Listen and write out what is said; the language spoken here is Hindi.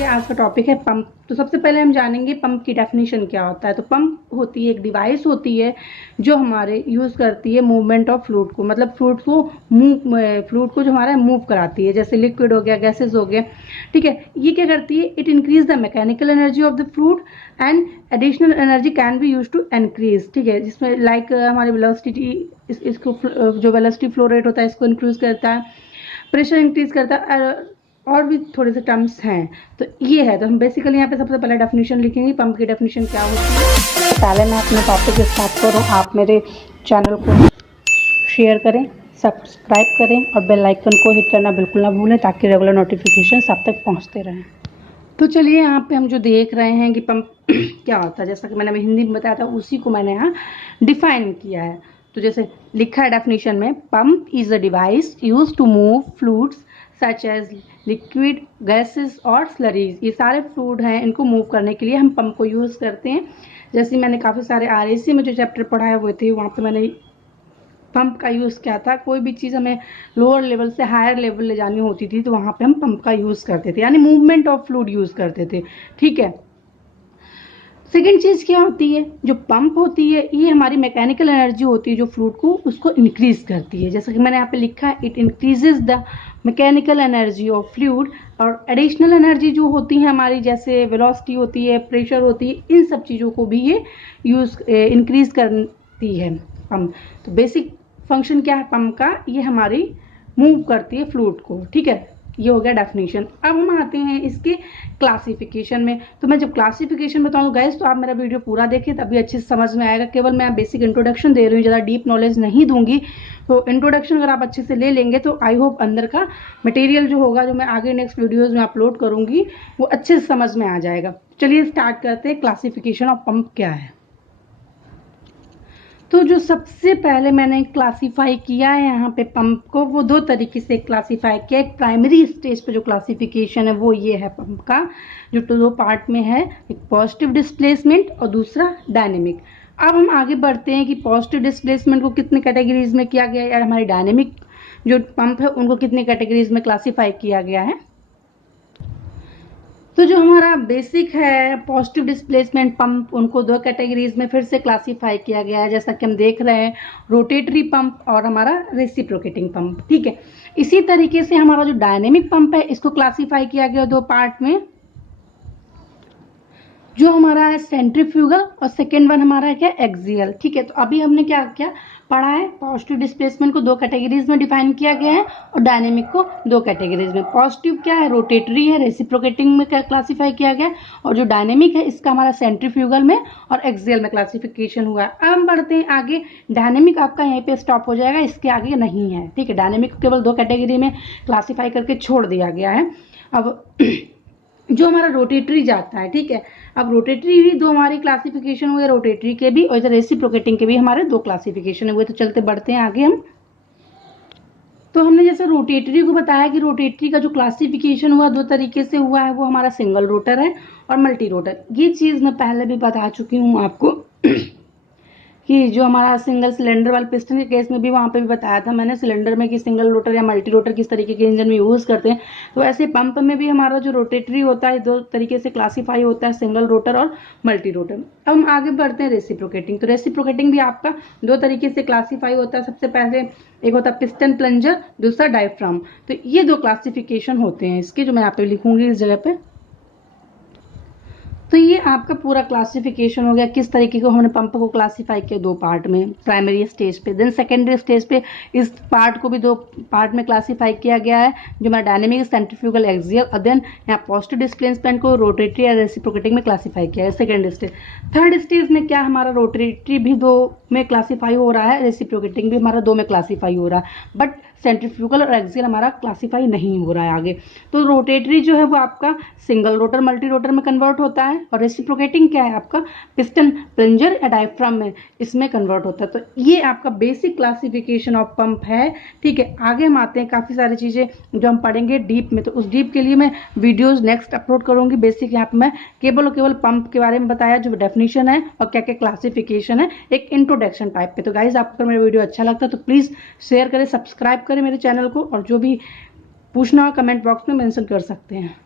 चलिए आज का टॉपिक है पंप। तो सबसे पहले हम जानेंगे पंप की डेफिनेशन क्या होता है। तो पंप होती है एक डिवाइस होती है जो हमारे यूज करती है मूवमेंट ऑफ फ्लूइड को, मतलब फ्लूइड को जो हमारा मूव कराती है, जैसे लिक्विड हो गया, गैसेस हो गया। ठीक है, ये क्या करती है, it increase the mechanical energy of the fluid and additional energy can be use to increase. ठीक है, जिसमें लाइक हमारी वेलोसिटी, इसको जो वेलोसिटी फ्लो रेट होता है इसको इंक्रीज करता है, प्रेशर इंक्रीज करता है, और भी थोड़े से टर्म्स हैं। तो ये है, तो हम बेसिकली यहाँ पे सबसे पहले डेफिनेशन लिखेंगे पंप की डेफिनेशन क्या होती है। पहले मैं अपने टॉपिक स्टार्ट करूँ, आप मेरे चैनल को शेयर करें, सब्सक्राइब करें और बेल आइकन को हिट करना बिल्कुल ना भूलें ताकि रेगुलर नोटिफिकेशन आप तक पहुँचते रहें। तो चलिए यहाँ पे हम जो देख रहे हैं कि पंप क्या होता है, जैसा कि मैंने हिंदी में बताया था उसी को मैंने यहाँ डिफाइन किया है। तो जैसे लिखा है डेफिनेशन में, pump is a device use to move fluids such as liquid, gases और स्लरीज। ये सारे फ्लूइड हैं, इनको मूव करने के लिए हम पंप को यूज़ करते हैं। जैसे मैंने काफ़ी सारे RAC में जो चैप्टर पढ़ाए हुए थे वहाँ पे मैंने पंप का यूज़ किया था। कोई भी चीज़ हमें लोअर लेवल से हायर लेवल ले जानी होती थी तो वहाँ पे हम पंप का यूज़ करते थे, यानी मूवमेंट ऑफ फ्लूइड यूज़ करते थे। ठीक है, सेकेंड चीज़ क्या होती है, जो पंप होती है ये हमारी मैकेनिकल एनर्जी होती है जो फ्लूइड को उसको इंक्रीज करती है। जैसा कि मैंने यहाँ पे लिखा है, it increases the mechanical energy of fluid. और एडिशनल एनर्जी जो होती है हमारी, जैसे वेलोसिटी होती है, प्रेशर होती है, इन सब चीज़ों को भी ये इंक्रीज करती है पंप। तो बेसिक फंक्शन क्या है पंप का, ये हमारी मूव करती है फ्लूइड को। ठीक है, ये हो गया डेफिनेशन। अब हम आते हैं इसके क्लासिफिकेशन में। तो मैं जब क्लासिफिकेशन बताऊँ गाइस तो आप मेरा वीडियो पूरा देखें तभी अच्छे से समझ में आएगा। केवल मैं बेसिक इंट्रोडक्शन दे रही हूँ, ज़्यादा डीप नॉलेज नहीं दूंगी। तो इंट्रोडक्शन अगर आप अच्छे से ले लेंगे तो आई होप अंदर का मटेरियल जो होगा, जो मैं आगे नेक्स्ट वीडियोज़ में अपलोड करूँगी, वो अच्छे से समझ में आ जाएगा। चलिए स्टार्ट करते हैं, क्लासिफिकेशन ऑफ पंप क्या है। तो जो सबसे पहले मैंने क्लासिफाई किया है यहाँ पे पंप को, वो दो तरीके से क्लासिफाई किया। एक प्राइमरी स्टेज पे जो क्लासिफिकेशन है वो ये है पंप का, जो दो पार्ट में है, एक पॉजिटिव डिस्प्लेसमेंट और दूसरा डायनेमिक। अब हम आगे बढ़ते हैं कि पॉजिटिव डिस्प्लेसमेंट को कितने कैटेगरीज में किया गया है, और हमारी डायनेमिक जो पंप है उनको कितने कैटेगरीज में क्लासीफाई किया गया है। तो जो हमारा बेसिक है पॉजिटिव डिस्प्लेसमेंट पंप, उनको दो कैटेगरीज में फिर से क्लासिफाई किया गया है, जैसा कि हम देख रहे हैं, रोटेटरी पंप और हमारा रेसिप्रोकेटिंग पंप। ठीक है, इसी तरीके से हमारा जो डायनेमिक पंप है इसको क्लासिफाई किया गया दो पार्ट में, जो हमारा है सेंट्रीफ्यूगल और सेकेंड वन हमारा है क्या, एक्सियल। ठीक है, तो अभी हमने क्या क्या पढ़ा है, पॉजिटिव डिस्प्लेसमेंट को दो कैटेगरीज में डिफाइन किया गया है और डायनेमिक को दो कैटेगरीज में। पॉजिटिव क्या है, रोटेटरी है, रेसिप्रोकेटिंग में क्या क्लासीफाई किया गया है, और जो डायनेमिक है इसका हमारा सेंट्रीफ्यूगल में और एक्सियल में क्लासिफिकेशन हुआ है। अब हम बढ़ते हैं आगे, डायनेमिक आपका यहीं पे स्टॉप हो जाएगा, इसके आगे नहीं है। ठीक है, डायनेमिक केवल दो कैटेगरी में क्लासीफाई करके छोड़ दिया गया है। अब जो हमारा रोटेटरी जाता है, ठीक है, अब रोटेटरी भी दो हमारी क्लासिफिकेशन हुए, रोटेटरी के भी और रेसिप्रोकेटिंग के भी हमारे दो क्लासिफिकेशन हुए। तो चलते बढ़ते हैं आगे हम। तो हमने जैसे रोटेटरी को बताया कि रोटेटरी का जो क्लासिफिकेशन हुआ दो तरीके से हुआ है, वो हमारा सिंगल रोटर है और मल्टी रोटर। ये चीज़ मैं पहले भी बता चुकी हूँ आपको कि जो हमारा सिंगल सिलेंडर वाले पिस्टन के केस में भी वहाँ पे भी बताया था मैंने, सिलेंडर में कि सिंगल रोटर या मल्टी रोटर किस तरीके के इंजन में यूज़ करते हैं। तो ऐसे पंप में भी हमारा जो रोटेटरी होता है दो तरीके से क्लासीफाई होता है, सिंगल रोटर और मल्टी रोटर। अब हम आगे बढ़ते हैं रेसिप्रोकेटिंग। तो रेसिप्रोकेटिंग भी आपका दो तरीके से क्लासीफाई होता है। सबसे पहले एक होता है पिस्टन प्लंजर, दूसरा डायफ्राम। तो ये दो क्लासिफिकेशन होते हैं इसके, जो मैं यहाँ पे लिखूंगी इस जगह पे। तो ये आपका पूरा क्लासिफिकेशन हो गया, किस तरीके को हमने पंप को क्लासिफाई किया दो पार्ट में, प्राइमरी स्टेज पे। देन सेकेंडरी स्टेज पे इस पार्ट को भी दो पार्ट में क्लासिफाई किया गया है, जो हमारा डायनेमिक, सेंट्रीफ्यूगल, एक्सियल। और देन यहाँ पॉजिटिव डिस्प्लेसमेंट को रोटेटरी या रेसिप्रोकेटिंग में क्लासिफाई किया है, सेकेंड स्टेज। थर्ड स्टेज में क्या हमारा रोटेटरी भी दो में क्लासीफाई हो रहा है, रेसिप्रोकेटिंग भी हमारा दो में क्लासीफाई हो रहा है, बट सेंट्रीफ्यूगल और एक्सियल हमारा क्लासीफाई नहीं हो रहा है आगे। तो रोटेटरी जो है वो आपका सिंगल रोटर मल्टी रोटर में कन्वर्ट होता है, और रेसिप्रोकेटिंग क्या है आपका पिस्टन प्लंजर या डायफ्राम में इसमें कन्वर्ट होता है। तो ये आपका बेसिक क्लासिफिकेशन ऑफ पंप है। ठीक है, आगे हम आते हैं, काफ़ी सारी चीज़ें जो हम पढ़ेंगे डीप में, तो उस डीप के लिए मैं वीडियोज़ नेक्स्ट अपलोड करूँगी। बेसिक यहाँ पर मैं केवल और केवल पंप के बारे में बताया, जो डेफिनेशन है और क्या क्या क्लासिफिकेशन है, एक इंट्रोडक्शन टाइप पे। तो गाइज आपको मेरा वीडियो अच्छा लगता है तो प्लीज़ शेयर करें, सब्सक्राइब करें मेरे चैनल को, और जो भी पूछना हो कमेंट बॉक्स में मेंशन कर सकते हैं।